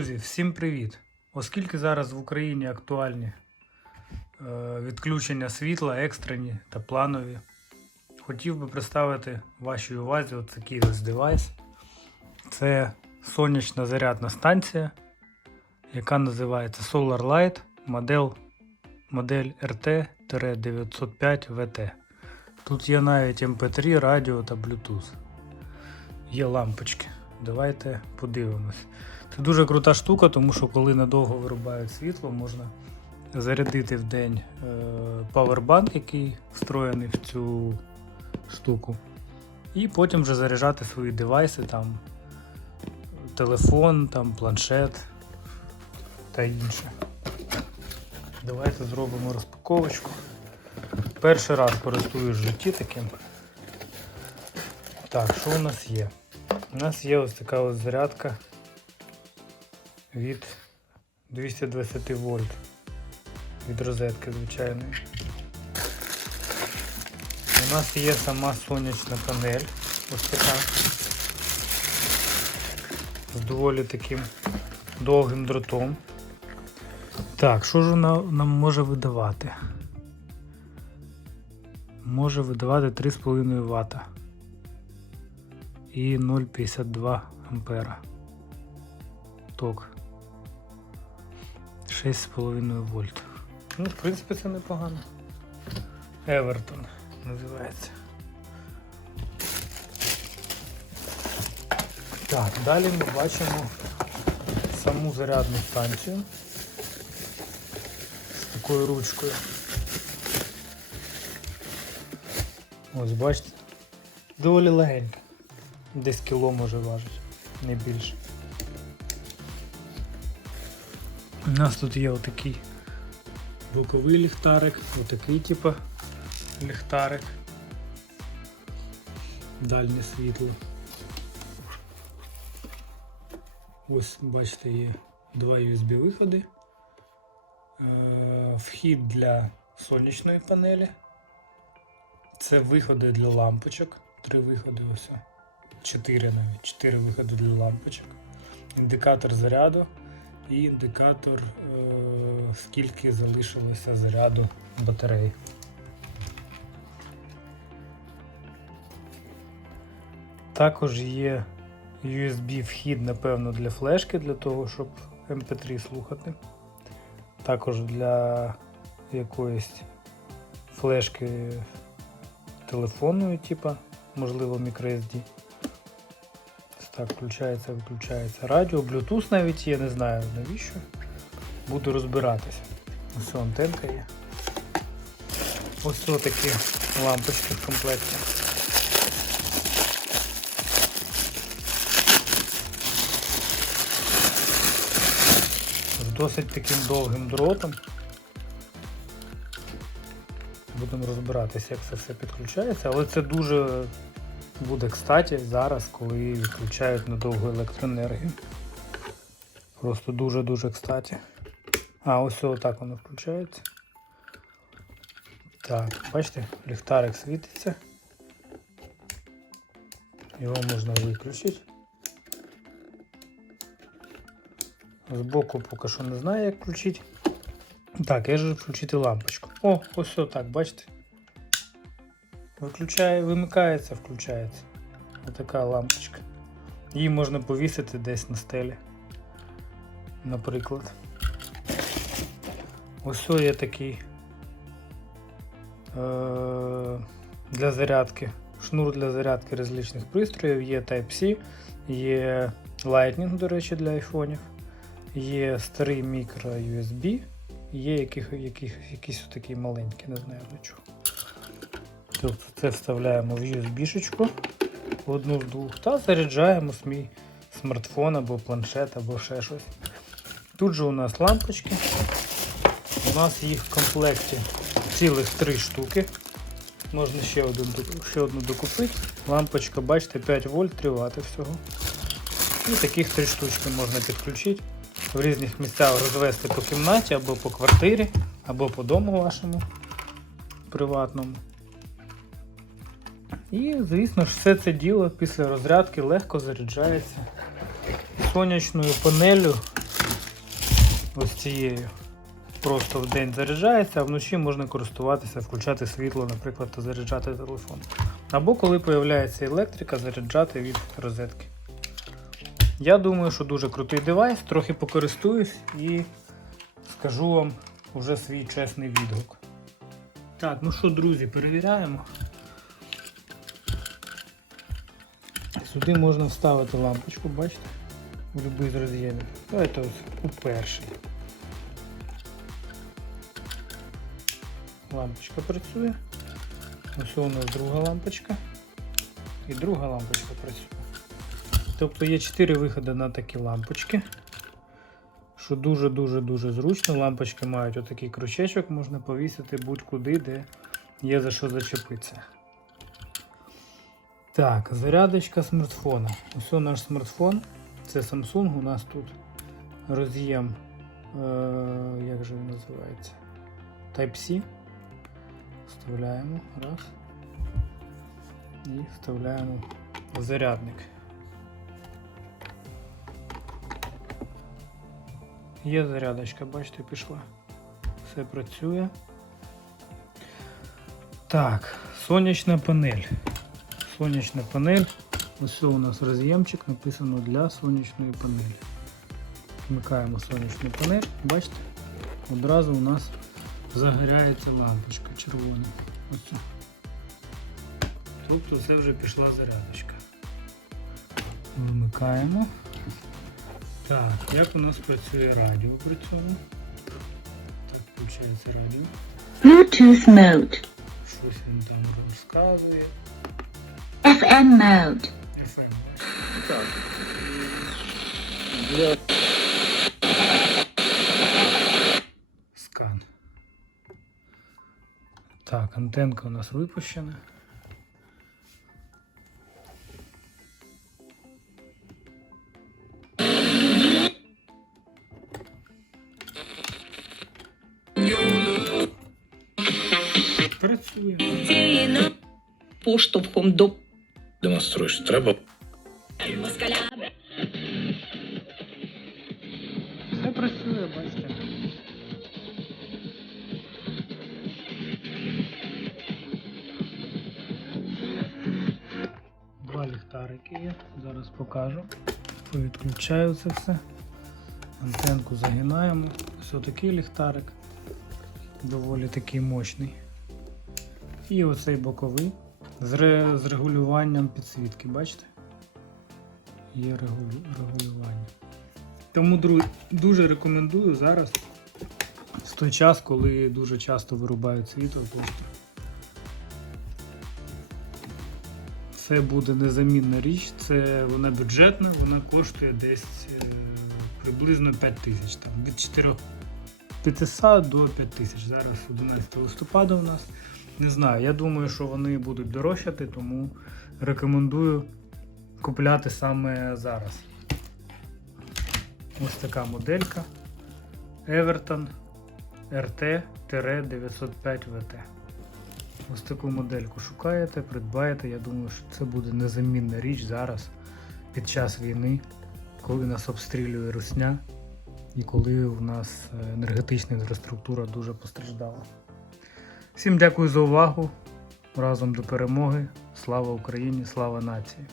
Друзі, всім привіт! Оскільки зараз в Україні актуальні е, відключення світла, екстрені та планові, хотів би представити вашій увазі от такий ось девайс. Це сонячна зарядна станція, яка називається Solar Light модель, модель RT-905VT. Тут є навіть MP3, радіо та Bluetooth. Є лампочки. Давайте подивимось. Це дуже крута штука, тому що коли надовго вирубають світло, можна зарядити в день е, павербанк, який встроєний в цю штуку. І потім вже заряджати свої девайси, там телефон, там планшет та інше. Давайте зробимо розпаковочку. Перший раз користуюсь в житті таким. Так, що у нас є? У нас є ось така ось зарядка від 220 вольт від розетки звичайної. У нас є сама сонячна панель, ось така. З доволі таким довгим дротом. Так, що ж вона нам може видавати? Може видавати 3,5 Вт і 0,52 ампера. Ток. 6,5 вольт. Ну, в принципі, це непогано. Евертон називається. Так, далі ми бачимо саму зарядну станцію з такою ручкою. Ось бачите, доволі легенька. Десь кіло може важить, не більше. У нас тут є отакий боковий ліхтарик, отакий типу ліхтарик. Дальнє світло. Ось, бачите, є два USB виходи. Е, Вхід для сонячної панелі. Це виходи для лампочок. Три виходи ось. Чотири навіть. Чотири виходи для лампочок. Індикатор заряду і індикатор, е, скільки залишилося заряду батареї. Також є USB вхід, напевно, для флешки, для того, щоб MP3 слухати. Також для якоїсь флешки телефонної, типа, можливо, microSD. Так, включається, виключається радіо, Bluetooth навіть є, не знаю навіщо. Буду розбиратися. Ось антенка є. Ось такі лампочки в комплекті. З досить таким довгим дротом. Будемо розбиратися, як це все підключається, але це дуже буде кстаті зараз, коли відключають надовго електроенергію. Просто дуже-дуже кстаті. А, ось отак воно включається. Так, бачите, ліхтарик світиться. Його можна виключити. Збоку поки що не знаю, як включити. Так, я ж включити лампочку. О, ось отак, бачите? Виключає, вимикається, включається. Ось така лампочка. Її можна повісити десь на стелі. Наприклад. Ось є такий е- для зарядки. Шнур для зарядки розличних пристроїв, є Type-C, є Lightning, до речі, для айфонів, є старий мікро USB, є яких, яких, якісь такі маленькі, не знаю для чого. Тобто це вставляємо в USB-шечку одну з двох та заряджаємо свій смартфон або планшет, або ще щось. Тут же у нас лампочки. У нас їх в комплекті цілих три штуки. Можна ще, один, ще одну докупити. Лампочка, бачите, 5 вольт, 3 Вт всього. І таких три штучки можна підключити. В різних місцях розвести по кімнаті, або по квартирі, або по дому вашому приватному. І, звісно ж, все це діло після розрядки легко заряджається сонячною панелью ось цією. Просто в день заряджається, а вночі можна користуватися, включати світло, наприклад, та заряджати телефон. Або коли появляється електрика, заряджати від розетки. Я думаю, що дуже крутий девайс, трохи покористуюсь і скажу вам уже свій чесний відгук. Так, ну що, друзі, перевіряємо. Сюди можна вставити лампочку, бачите? В будь-який з роз'ємів. Давайте ось у перший. Лампочка працює. Ось у нас друга лампочка. І друга лампочка працює. Тобто є 4 виходи на такі лампочки. Що дуже-дуже-дуже зручно. Лампочки мають отакий крючечок, можна повісити будь-куди, де є за що зачепитися. Так, зарядочка смартфона. Ось наш смартфон. Це Samsung. У нас тут роз'єм. Е, як же він називається? Type-C. Вставляємо. Раз. І вставляємо зарядник. Є зарядочка, бачите, пішла. Все працює. Так, сонячна панель. Сонячна панель. Ось у нас роз'ємчик написано для сонячної панелі. Вмикаємо сонячну панель, бачите? Одразу у нас загоряється лампочка червона. Ось. Тобто це вже пішла зарядочка. Вимикаємо. Так, як у нас працює радіо при цьому? Так, включається радіо. Bluetooth mode, Щось він там розказує. FM mode, FM. Так. Для Скан. Так, антенка у нас випущена. Працює. поштовхом до демонструєш. Треба Все працює, бачите. Два ліхтарики є, зараз покажу. Повідключаю це все. Антенку загинаємо. Ось такий ліхтарик. Доволі такий мощний. І оцей боковий з, ре- з регулюванням підсвітки, бачите? Є регулю- регулювання. Тому, друзі, дуже рекомендую зараз, в той час, коли дуже часто вирубають світло. Це буде незамінна річ, це вона бюджетна, вона коштує десь е, приблизно 5 тисяч. Від 4 500 до 5 тисяч. Зараз 11 листопада у нас. Не знаю, я думаю, що вони будуть дорожчати, тому рекомендую купляти саме зараз. Ось така моделька Everton RT-905VT. Ось таку модельку шукаєте, придбаєте. Я думаю, що це буде незамінна річ зараз під час війни, коли нас обстрілює русня і коли у нас е, енергетична інфраструктура дуже постраждала. Всім дякую за увагу. Разом до перемоги. Слава Україні, слава нації!